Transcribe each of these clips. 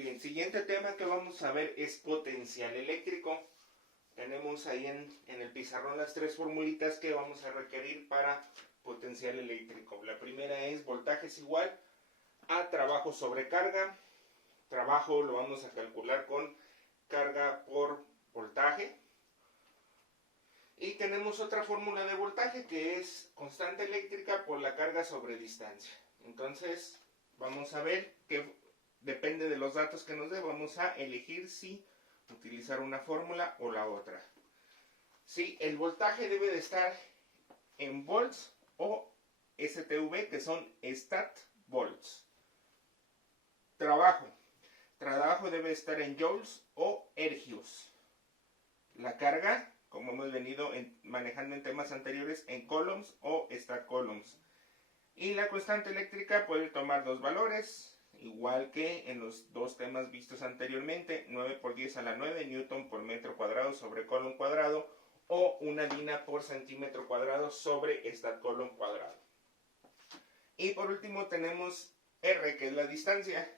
Bien, siguiente tema que vamos a ver es potencial eléctrico. Tenemos ahí en el pizarrón las tres formulitas que vamos a requerir para potencial eléctrico. La primera es voltaje es igual a trabajo sobre carga. Trabajo lo vamos a calcular con carga por voltaje. Y tenemos otra fórmula de voltaje que es constante eléctrica por la carga sobre distancia. Entonces vamos a ver que depende de los datos que nos dé, vamos a elegir si utilizar una fórmula o la otra. Sí, el voltaje debe de estar en volts o STV, que son stat volts. Trabajo debe estar en joules o ergios. La carga, como hemos venido manejando en temas anteriores, en coulombs o stat coulombs. Y la constante eléctrica puede tomar dos valores, igual que en los dos temas vistos anteriormente, 9 por 10 a la 9 newton por metro cuadrado sobre coulomb cuadrado, o una dina por centímetro cuadrado sobre stat coulomb cuadrado. Y por último tenemos R, que es la distancia,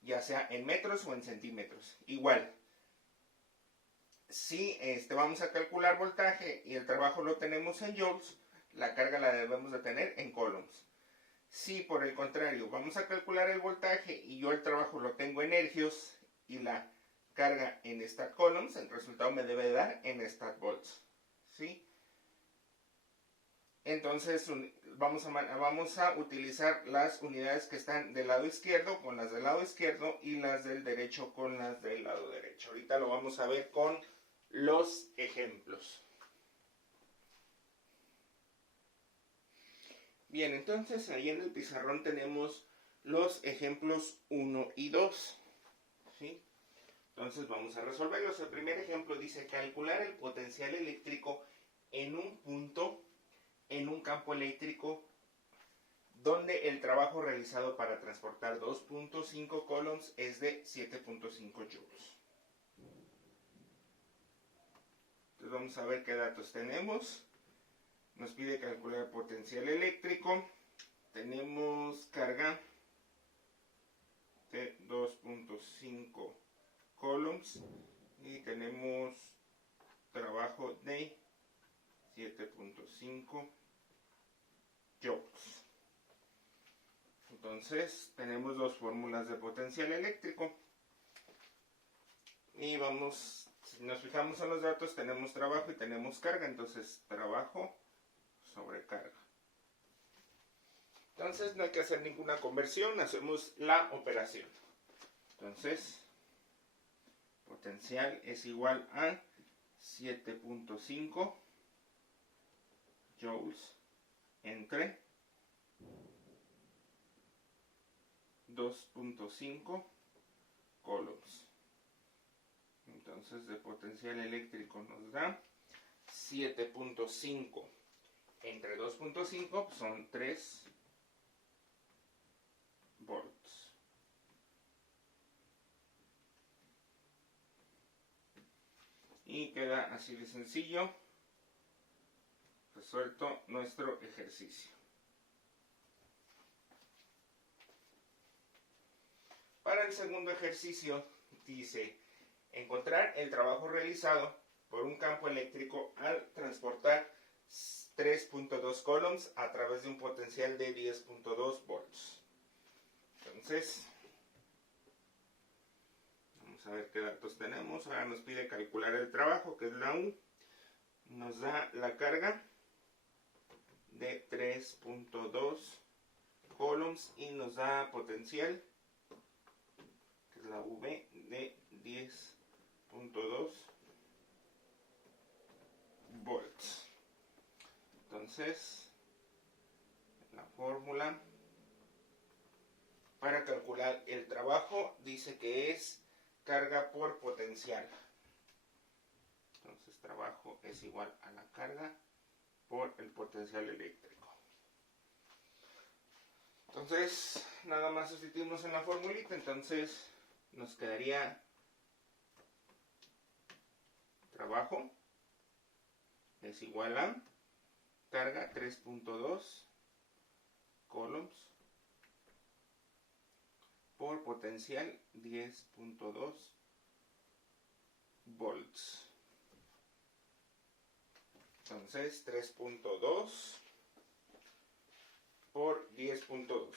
ya sea en metros o en centímetros. Igual, si vamos a calcular voltaje y el trabajo lo tenemos en joules, la carga la debemos de tener en coulombs. Si por el contrario vamos a calcular el voltaje y yo el trabajo lo tengo en ergios y la carga en stat coulombs, el resultado me debe dar en stat volts. ¿Sí? Entonces vamos a utilizar las unidades que están del lado izquierdo con las del lado izquierdo y las del derecho con las del lado derecho. Ahorita lo vamos a ver con los ejemplos. Bien, entonces ahí en el pizarrón tenemos los ejemplos 1 y 2. ¿Sí? Entonces vamos a resolverlos. El primer ejemplo dice calcular el potencial eléctrico en un punto, en un campo eléctrico, donde el trabajo realizado para transportar 2.5 coulombs es de 7.5 joules. Entonces vamos a ver qué datos tenemos. Nos pide calcular potencial eléctrico. Tenemos carga de 2.5 coulombs y tenemos trabajo de 7.5 joules. Entonces tenemos dos fórmulas de potencial eléctrico. Y vamos, si nos fijamos en los datos, tenemos trabajo y tenemos carga. Entonces trabajo sobre carga. Entonces no hay que hacer ninguna conversión, hacemos la operación. Entonces, potencial es igual a 7.5 joules entre 2.5 coulombs. Entonces de potencial eléctrico nos da 7.5 entre 2.5 son 3 volts. Y queda así de sencillo resuelto nuestro ejercicio. Para el segundo ejercicio dice encontrar el trabajo realizado por un campo eléctrico al transportar 3.2 coulombs a través de un potencial de 10.2 volts. Entonces, vamos a ver qué datos tenemos. Ahora nos pide calcular el trabajo, que es la U. Nos da la carga de 3.2 coulombs y nos da potencial, que es la V, de 10.2 volts. Entonces, la fórmula para calcular el trabajo dice que es carga por potencial. Entonces, trabajo es igual a la carga por el potencial eléctrico. Entonces, nada más sustituimos en la formulita. Entonces, nos quedaría trabajo es igual a carga 3.2 coulombs por por potencial 10.2 volts. Entonces 3.2 por 10.2.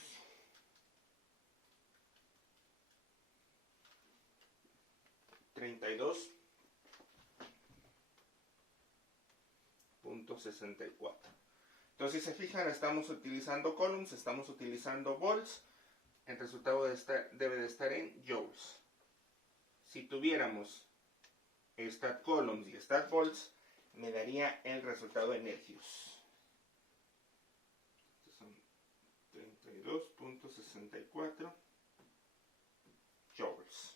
32.64. Entonces, si se fijan, estamos utilizando coulombs, estamos utilizando volts. El resultado debe de estar en joules. Si tuviéramos stat coulombs y stat volts, me daría el resultado en hercios. Son 32.64 joules.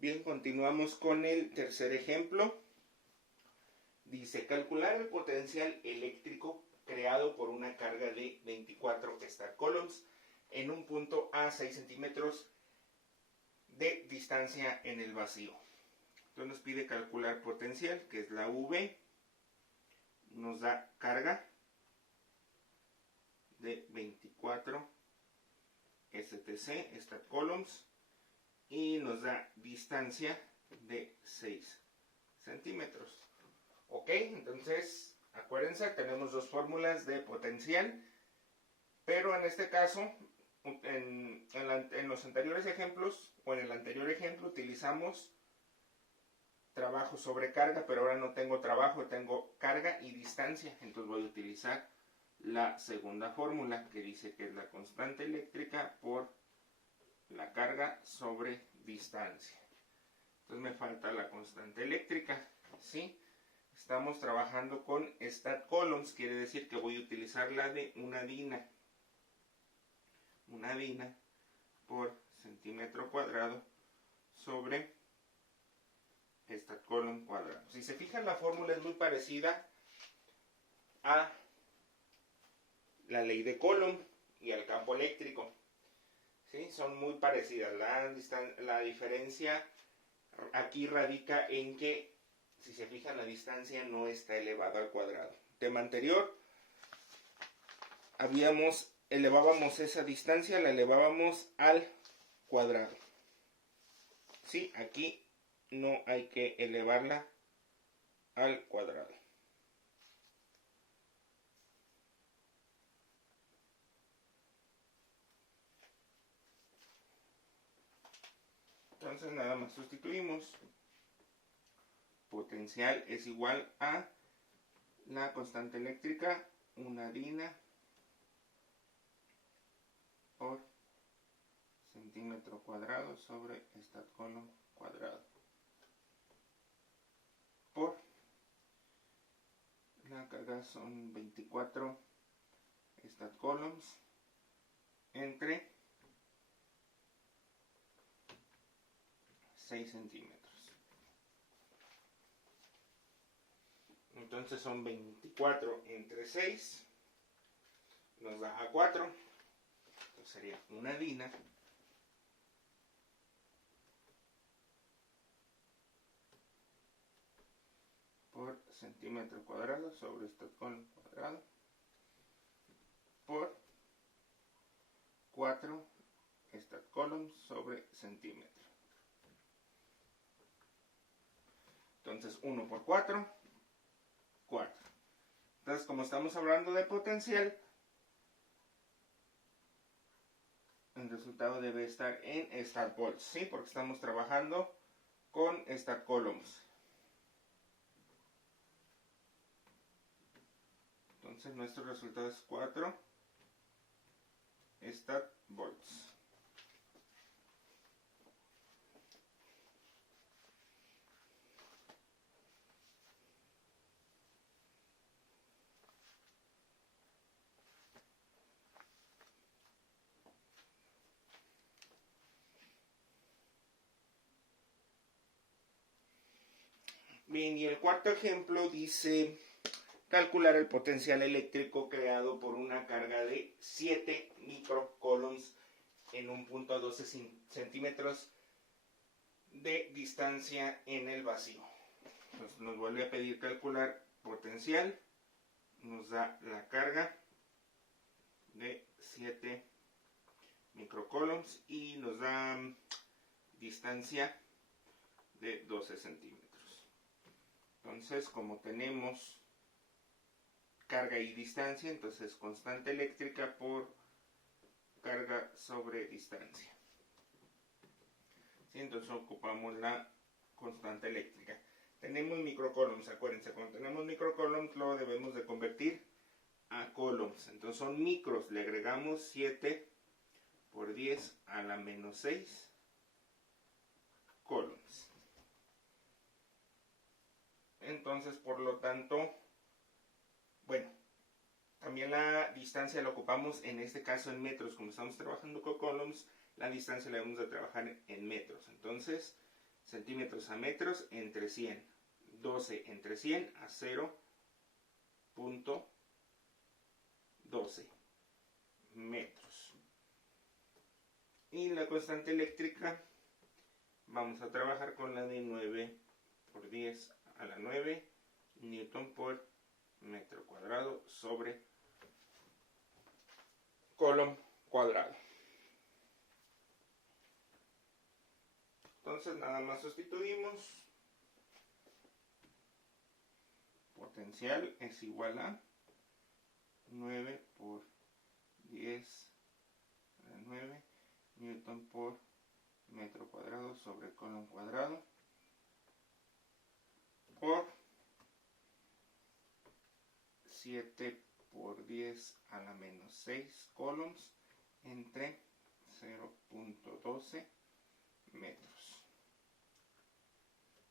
Bien, continuamos con el tercer ejemplo. Dice, calcular el potencial eléctrico creado por una carga de 24 stat coulombs en un punto a 6 centímetros de distancia en el vacío. Entonces nos pide calcular potencial, que es la V. Nos da carga de 24 STC, stat coulombs. Y nos da distancia de 6 centímetros. Ok, entonces acuérdense, tenemos dos fórmulas de potencial, pero en este caso, en los anteriores ejemplos, o en el anterior ejemplo, utilizamos trabajo sobre carga, pero ahora no tengo trabajo, tengo carga y distancia. Entonces voy a utilizar la segunda fórmula, que dice que es la constante eléctrica por la carga sobre distancia. Entonces me falta la constante eléctrica, ¿sí? Estamos trabajando con stat coulombs, quiere decir que voy a utilizar la de una dina. Una dina por centímetro cuadrado sobre stat coulomb cuadrado. Si se fijan, la fórmula es muy parecida a la ley de Coulomb y al campo eléctrico. ¿Sí? Son muy parecidas. La diferencia aquí radica en que, si se fijan, la distancia no está elevada al cuadrado. Tema anterior, elevábamos esa distancia, la elevábamos al cuadrado. Sí, aquí no hay que elevarla al cuadrado. Entonces nada más sustituimos. Potencial es igual a la constante eléctrica, una dina por centímetro cuadrado sobre stat coulomb cuadrado, por la carga son 24 stat coulombs entre 6 centímetros. Entonces son 24 entre 6, nos da a 4. Entonces sería una dina por centímetro cuadrado sobre stat coulomb cuadrado por 4 stat coulombs sobre centímetro. Entonces 1 por 4, 4. Entonces, como estamos hablando de potencial, el resultado debe estar en stat volts, ¿sí? Porque estamos trabajando con stat coulombs. Entonces nuestro resultado es 4 stat volts. Bien, y el cuarto ejemplo dice, calcular el potencial eléctrico creado por una carga de 7 microcoulombs en un punto a 12 centímetros de distancia en el vacío. Entonces nos vuelve a pedir calcular potencial, nos da la carga de 7 microcoulombs y nos da distancia de 12 centímetros. Entonces, como tenemos carga y distancia, entonces constante eléctrica por carga sobre distancia. ¿Sí? Entonces ocupamos la constante eléctrica. Tenemos microcoulombs, acuérdense, cuando tenemos microcoulombs lo debemos de convertir a coulombs. Entonces son micros, le agregamos 7 por 10 a la menos 6 coulombs. Entonces, por lo tanto, bueno, también la distancia la ocupamos en este caso en metros. Como estamos trabajando con coulombs, la distancia la debemos de trabajar en metros. Entonces, centímetros a metros entre 100. 12 entre 100 a 0.12 metros. Y la constante eléctrica vamos a trabajar con la de 9 por 10 a la 9 newton por metro cuadrado sobre coulomb cuadrado. Entonces nada más sustituimos. Potencial es igual a 9 por 10 a la 9 newton por metro cuadrado sobre coulomb cuadrado por 7 por 10 a la menos 6 coulombs entre 0.12 metros.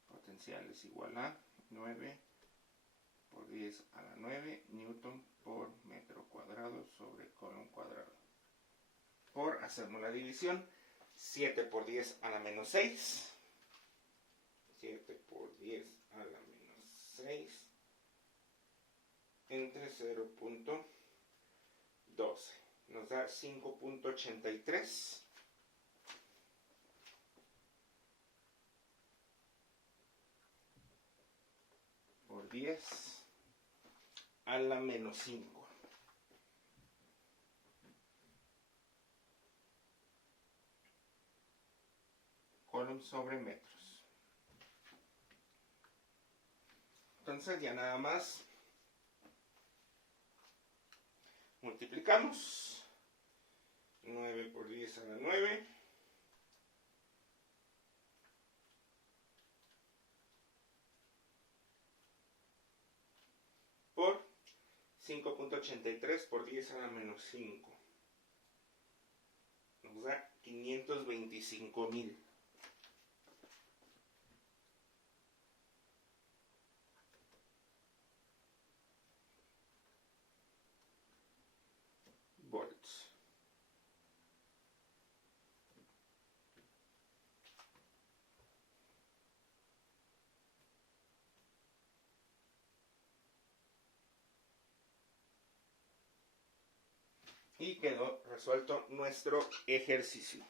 Potencial es igual a 9 por 10 a la 9 newton por metro cuadrado sobre coulomb cuadrado. Por, hacemos la división, 7 por 10 a la menos 6. 7 por 10 a la menos 6 entre 0.12. Nos da 5.83. Por 10 a la menos 5. Coulomb sobre metros. Entonces ya nada más multiplicamos. 9 por 10 a la 9. Por 5.83 por 10 a la menos 5. Nos da 525,000. Volts. Y quedó resuelto nuestro ejercicio.